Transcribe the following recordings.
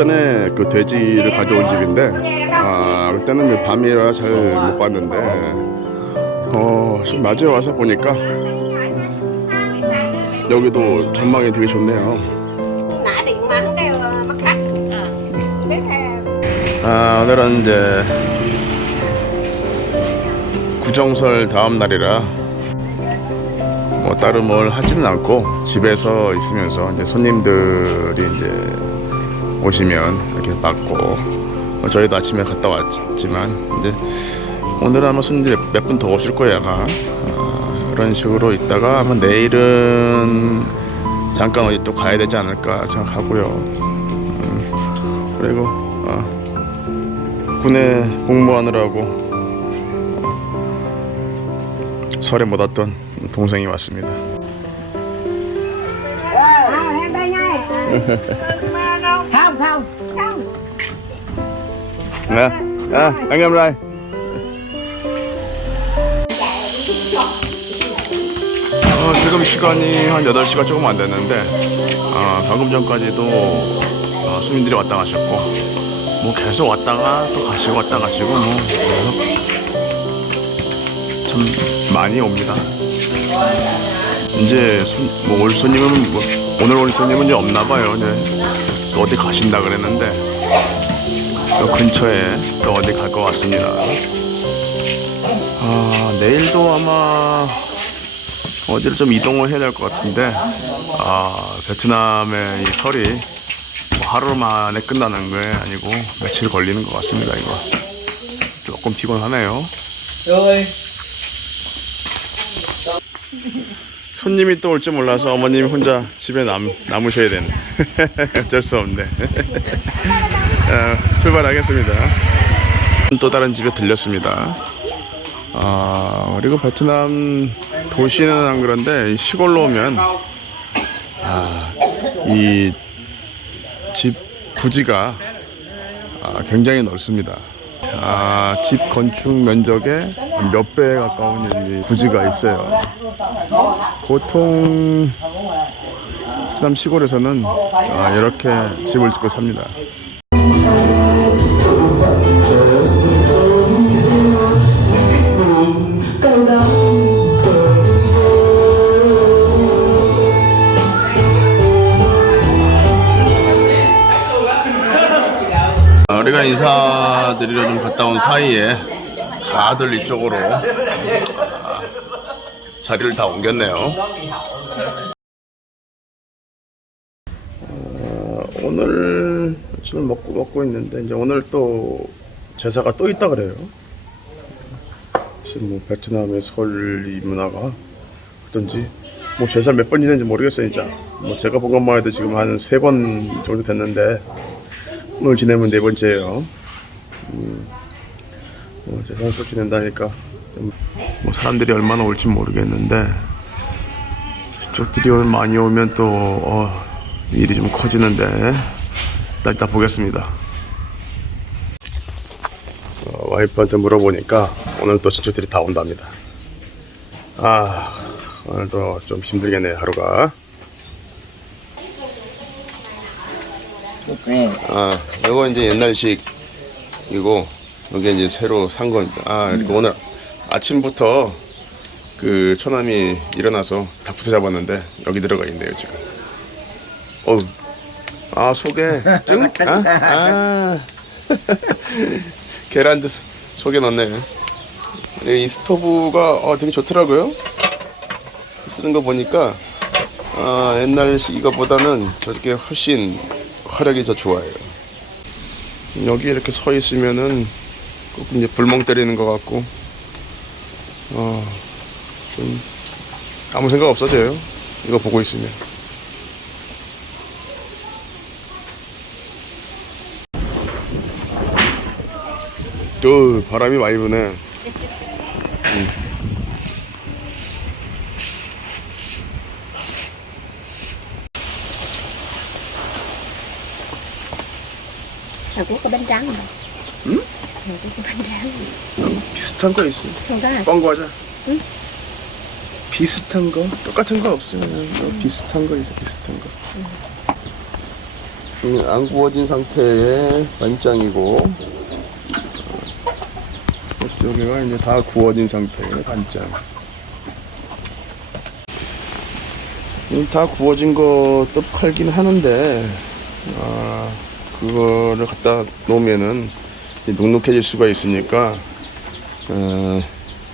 일전에 그 돼지를 가져온 집인데 아 그때는 밤이라 잘 못 봤는데 어 지금 낮에 와서 보니까 여기도 전망이 되게 좋네요. theo 아 오늘은 이제 구정설 다음 날이라 뭐 따로 뭘 하지는 않고 집에서 있으면서 이제 손님들이 이제 오시면 이렇게 받고 뭐 저희도 아침에 갔다 왔지만 이제 오늘 아마 손님들 몇 분 더 오실 거예요 아마. 아, 그런 식으로 있다가 아마 내일은 잠깐 어디 또 가야 되지 않을까 생각하고요. 음, 그리고 어, 군에 공부하느라고 어, 설에 못 왔던 동생이 왔습니다. 네, 아, anh rai. 어, 지금 시간이 한 8시가 조금 안 됐는데 어, 방금 전까지도 어, 손님들이 왔다 가셨고 뭐 계속 왔다가 또 가시고 왔다 가시고 뭐 계속 참 많이 옵니다. 이제 뭐올 손님은 뭐 오늘 올 손님은 이제 없나 봐요. 이제 또 어디 가신다 그랬는데 또 근처에 또 어디 갈 것 같습니다. 아 내일도 아마 어디를 좀 이동을 해야 될 것 같은데 아 베트남의 이 설이 뭐 하루 만에 끝나는 게 아니고 며칠 걸리는 것 같습니다. 이거 조금 피곤하네요. 손님이 또 올 줄 몰라서 어머님이 혼자 집에 남, 남으셔야 되네. 어쩔 수 없네. 어, 출발하겠습니다. 또 다른 집에 들렸습니다. 아, 그리고 베트남 도시는 안 그런데 이 시골로 오면 아, 이 집 부지가 아, 굉장히 넓습니다. 아, 집 건축 면적의 몇 배에 가까운 이 부지가 있어요. 보통 베트남 시골에서는 아, 이렇게 집을 짓고 삽니다. 인사드리러 좀 갔다 온 사이에 다들 이쪽으로 아, 자리를 다 옮겼네요. 어, 오늘 아침을 먹고 먹고 있는데 이제 오늘 또 제사가 또 있다 그래요. 지금 뭐 베트남의 설이 문화가 어떤지 뭐 제사 몇번 지는지 모르겠어요 진짜. 뭐 제가 본 것만 해도 지금 한 세 번 정도 됐는데 오늘 지내면 네 번째예요. 음, 뭐 제사 설 지낸다니까 좀, 뭐 사람들이 얼마나 올지 모르겠는데 이쪽들이 오늘 많이 오면 또 어, 일이 좀 커지는데 일단 이따 보겠습니다. 어, 와이프한테 물어보니까 오늘 또 친척들이 다 온답니다. 아 오늘도 좀 힘들겠네 하루가. 아, 이거 이제 옛날식이고 이게 이제 새로 산 겁니다. 아, 그리고 오늘 아침부터 그 처남이 일어나서 닭부터 잡았는데 여기 들어가 있네요 지금. 어우, 아 속에 증? 아, 아. 계란도 소- 속에 넣네. 이 스토브가 어, 되게 좋더라고요. 쓰는 거 보니까 아, 옛날 시기가 보다는 저렇게 훨씬 화력이 더 좋아요. 여기 이렇게 서 있으면은 꼭 이제 불멍 때리는 것 같고, 어, 좀 아무 생각 없어져요. 이거 보고 있으면. 또 바람이 많이 부네. Bánh trắng mà 응? Có bánh trắng 비슷한 거 있어. Không có à 뻥거 하자. 응? 비슷한 거? 똑같은 거 없으면 뭐 비슷한 거 있어 비슷한 거. 음, 안 구워진 상태의 반짱이고 여기가 이제 다 구워진 상태의 반짱. 이다 구워진 것도 팔긴 하는데 아 그거를 갖다 놓으면은 눅눅해질 수가 있으니까 어,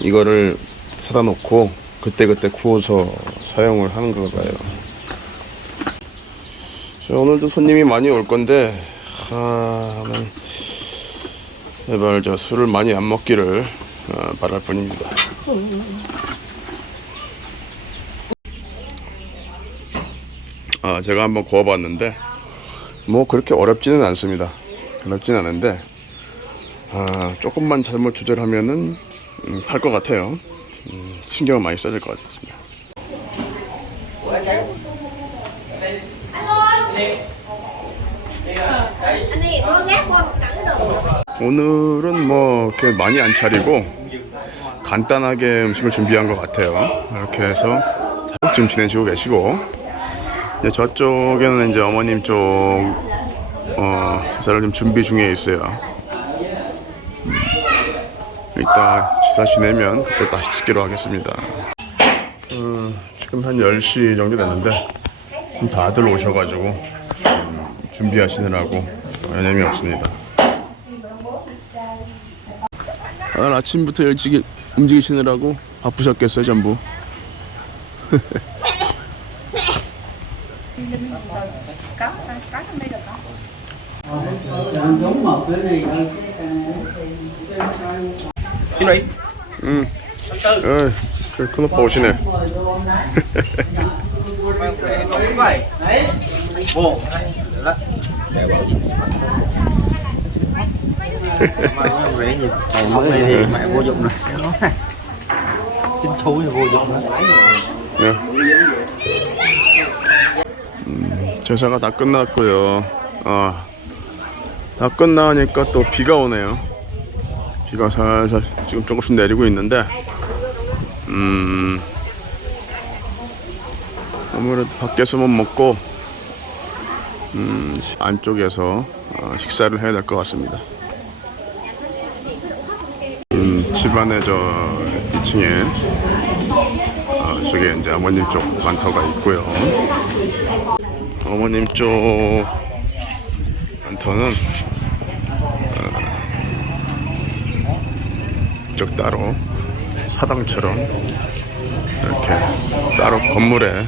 이거를 사다 놓고 그때그때 구워서 사용을 하는 거 봐요. 자, 오늘도 손님이 많이 올 건데 아, 제발 저 술을 많이 안 먹기를 어, 바랄 뿐입니다. 아, 제가 한번 구워봤는데 뭐 그렇게 어렵지는 않습니다. 어렵지는 않은데 아, 조금만 잘못 조절하면은 음, 탈것 같아요. 음, 신경을 많이 써야 될 것 같습니다. 오늘은 뭐 이렇게 많이 안 차리고 간단하게 음식을 준비한 것 같아요. 이렇게 해서 좀 지내시고 계시고 이제 저쪽에는 이제 어머님 쪽 어, 회사를 좀 준비 중에 있어요. 음, 이따 주사 지내면 그때 다시 찍기로 하겠습니다. 어, 지금 한 10시 정도 됐는데 좀 다들 오셔가지고 음, 준비하시느라고 여념이 없습니다. 오늘 아침부터 일찍 움직이시느라고 바쁘셨겠어요 전부 응. 어, 큰 오빠 오시네 rễ gì còn mất này thì mẹ vô dụng rồi chính thú thì vô dụng đó 네. 음, 제사가 다 끝났고요. 아, 다 끝나니까 또 비가 오네요. 비가 살살 지금 조금씩 내리고 있는데, 음, 아무래도 밖에서만 먹고, 음, 안쪽에서 어, 식사를 해야 될 것 같습니다. 음, 집안에 저 2층에 어, 저기 이제 어머님 쪽 만터가 있고요. 어머님 쪽. 만터는 어, 쪽 따로 사당처럼 이렇게 따로 건물에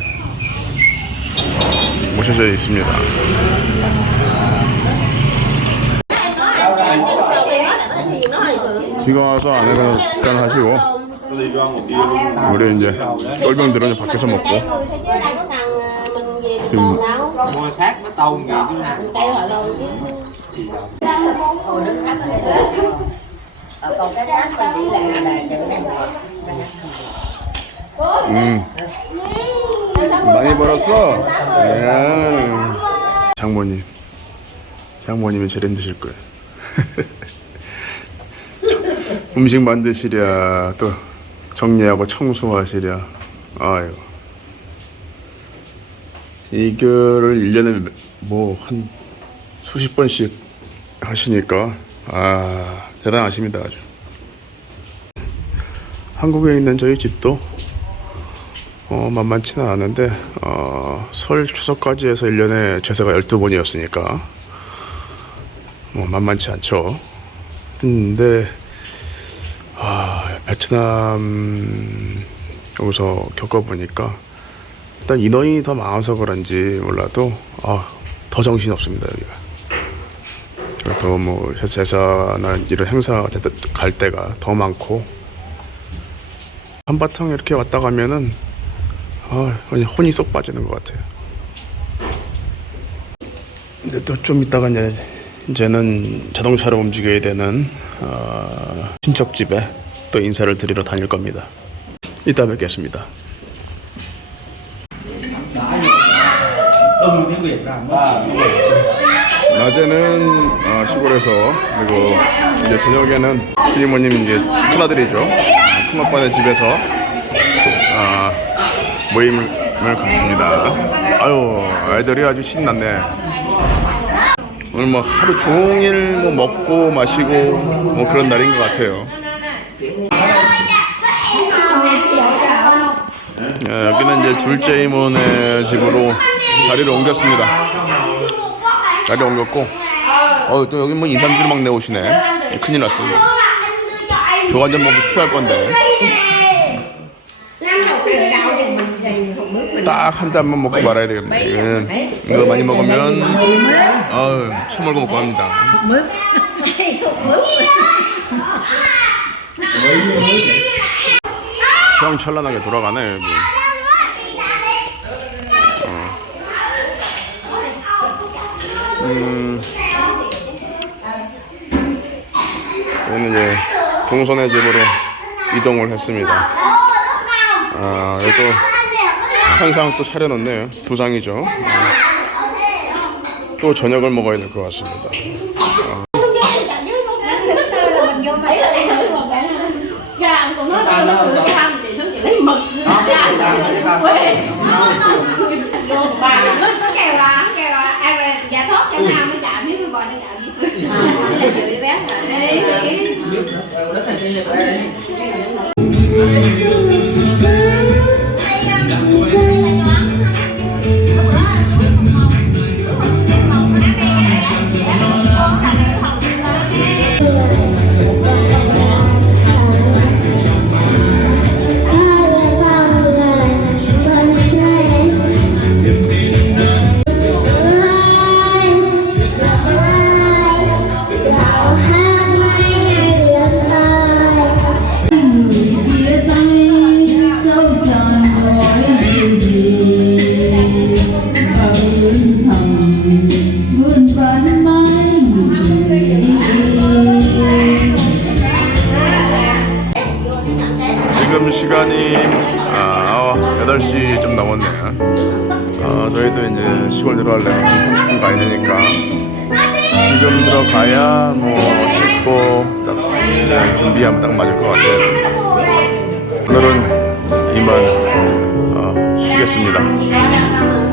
모셔져 있습니다. 비가 와서 안에서 식사를 하시고 우리 이제 똘병들은 이제 밖에서 먹고 Ừ. đâu mua sát với tôm gì chứ nào còn cái mình đi là chữ này 음. 많이 벌었어? 예. 장모님. 장모님이 제일 힘드실 거예요. 음식 만드시랴, 또 정리하고 청소하시랴. 아유. 이거를 1년에 뭐 한 수십 번씩 하시니까, 아, 대단하십니다, 아주. 한국에 있는 저희 집도 어, 만만치는 않은데 어, 설 추석까지 해서 1년에 제사가 12번이었으니까 뭐 만만치 않죠. 근데 아, 베트남 여기서 겪어보니까 일단 인원이 더 많아서 그런지 몰라도 아, 더 정신 없습니다 여기가. 그래서 뭐 제사나 이런 행사 갈 때가 더 많고 한바탕 이렇게 왔다 가면은 아, 그냥 혼이 쏙 빠지는 것 같아요. 근데 또좀 이따가 이제 이제는 자동차로 움직여야 되는 어, 친척 집에 또 인사를 드리러 다닐 겁니다. 이따 뵙겠습니다. Tiếng việt là 낮에는 어, 시골에서 그리고 이제 저녁에는 이모님 이제 큰아들이죠. 어, 큰오빠네 집에서 어, 모임을 갖습니다. 아유, 애들이 아주 신났네. 오늘 뭐 하루 종일 뭐 먹고 마시고 뭐 그런 날인 것 같아요. 야, 여기는 이제 둘째 이모네 집으로 자리를 옮겼습니다. 자리 옮겼고, 어, 또 여기 뭐 인삼주를 막 내오시네. 큰일 났습니다. 교관전 먹고 취할 건데. 딱 한 잔만 먹고 말아야 되겠네. 이거는 이거 많이 먹으면, 어우, 처먹고 먹고 합니다. 시원철란하게 돌아가네, 여기. 음, 저희는 이제 동선의 집으로 이동을 했습니다. 아, 또 한상 또 차려놨네요. 두 상이죠. 또 저녁을 먹어야 될 것 같습니다. cha dạ thoát chỗ nào mới chạm biết nó bò nó chạm biết Đây là dự đi bé rồi Đấy, đấy. Biết. rồi, đó là gì vậy? 가야 뭐 씻고 딱 네, 준비하면 딱 맞을 것 같아요. 오늘은 이만 어, 쉬겠습니다.